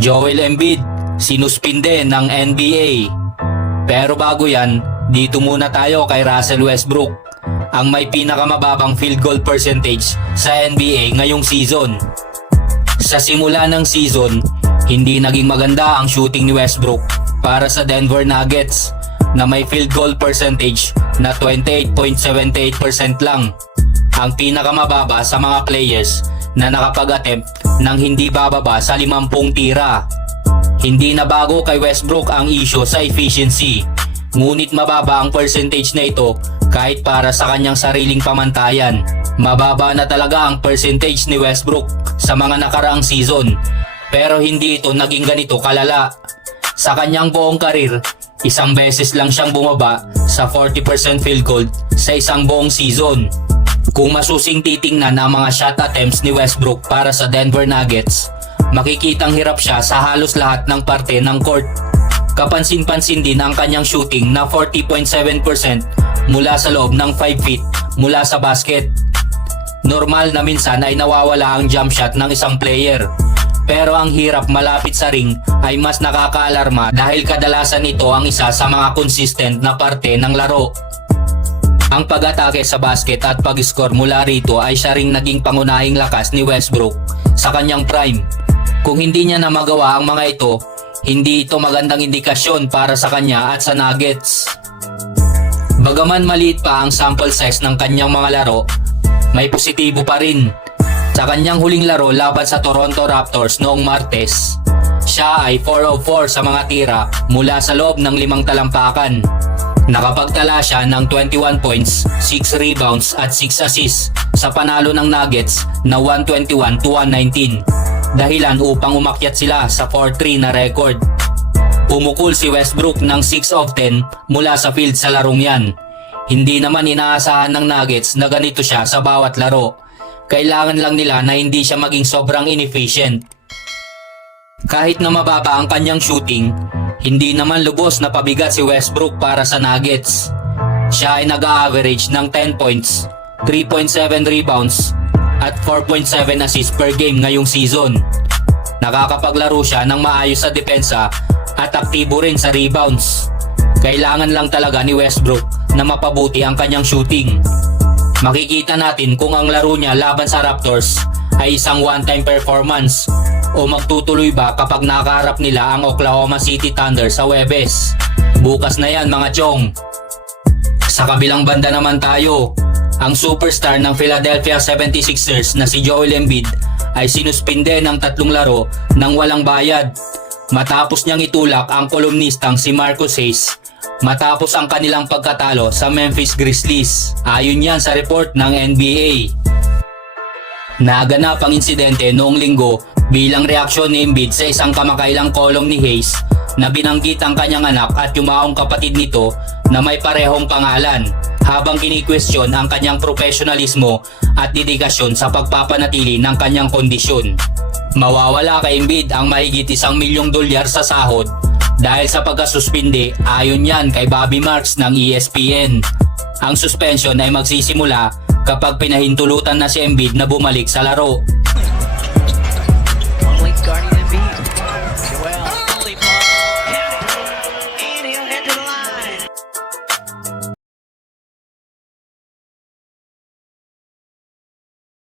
Joel Embiid, sinuspinde ng NBA. Pero bago yan, dito muna tayo kay Russell Westbrook, ang may pinakamababang field goal percentage sa NBA ngayong season. Sa simula ng season, hindi naging maganda ang shooting ni Westbrook para sa Denver Nuggets na may field goal percentage na 28.78% lang. Ang pinakamababa sa mga players na nakapag-attempt ng hindi bababa sa 50 tira. Hindi na bago kay Westbrook ang issue sa efficiency. Ngunit mababa ang percentage na ito kahit para sa kanyang sariling pamantayan. Mababa na talaga ang percentage ni Westbrook sa mga nakaraang season. Pero hindi ito naging ganito kalala. Sa kanyang buong karir, isang beses lang siyang bumaba sa 40% field goal sa isang buong season. Kung masusing titingnan ang mga shot attempts ni Westbrook para sa Denver Nuggets, makikitang hirap siya sa halos lahat ng parte ng court. Kapansin-pansin din ang kanyang shooting na 40.7% mula sa loob ng 5 feet mula sa basket. Normal na minsan ay nawawala ang jump shot ng isang player. Pero ang hirap malapit sa ring ay mas nakakaalarma dahil kadalasan ito ang isa sa mga consistent na parte ng laro. Ang pag-atake sa basket at pag-score mula rito ay siya ring naging pangunahing lakas ni Westbrook sa kanyang prime. Kung hindi niya na magawa ang mga ito, hindi ito magandang indikasyon para sa kanya at sa Nuggets. Bagaman maliit pa ang sample size ng kanyang mga laro, may positibo pa rin. Sa kanyang huling laro laban sa Toronto Raptors noong Martes, siya ay 4 of 4 sa mga tira mula sa loob ng limang talampakan. Nakapagtala siya ng 21 points, 6 rebounds at 6 assists sa panalo ng Nuggets na 121 to 119. Dahilan upang umakyat sila sa 4-3 na record. Pumukul si Westbrook ng 6 of 10 mula sa field sa larong yan. Hindi naman inaasahan ng Nuggets na ganito siya sa bawat laro. Kailangan lang nila na hindi siya maging sobrang inefficient. Kahit na mababa ang kanyang shooting, hindi naman lubos na pabigat si Westbrook para sa Nuggets. Siya ay nag-average ng 10 points, 3.7 rebounds, at 4.7 assists per game ngayong season. Nakakapaglaro siya ng maayos sa depensa at aktibo rin sa rebounds. Kailangan lang talaga ni Westbrook na mapabuti ang kanyang shooting. Makikita natin kung ang laro niya laban sa Raptors ay isang one-time performance o magtutuloy ba kapag nakaharap nila ang Oklahoma City Thunder sa Webes. Bukas na yan mga chong. Sa kabilang banda naman tayo, ang superstar ng Philadelphia 76ers na si Joel Embiid ay sinuspinde ng tatlong laro ng walang bayad matapos niyang itulak ang kolumnistang si Marcus Hayes matapos ang kanilang pagkatalo sa Memphis Grizzlies. Ayon yan sa report ng NBA. Naganap ang insidente noong linggo bilang reaksyon ni Embiid sa isang kamakailang kolong ni Hayes na binanggit ang kanyang anak at yumaong kapatid nito na may parehong pangalan habang kini-question ang kanyang profesionalismo at dedikasyon sa pagpapanatili ng kanyang kondisyon. Mawawala kay Embiid ang mahigit isang milyong dolyar sa sahod dahil sa pagkasuspinde ayon yan kay Bobby Marks ng ESPN. Ang suspension ay magsisimula kapag pinahintulutan na si Embiid na bumalik sa laro.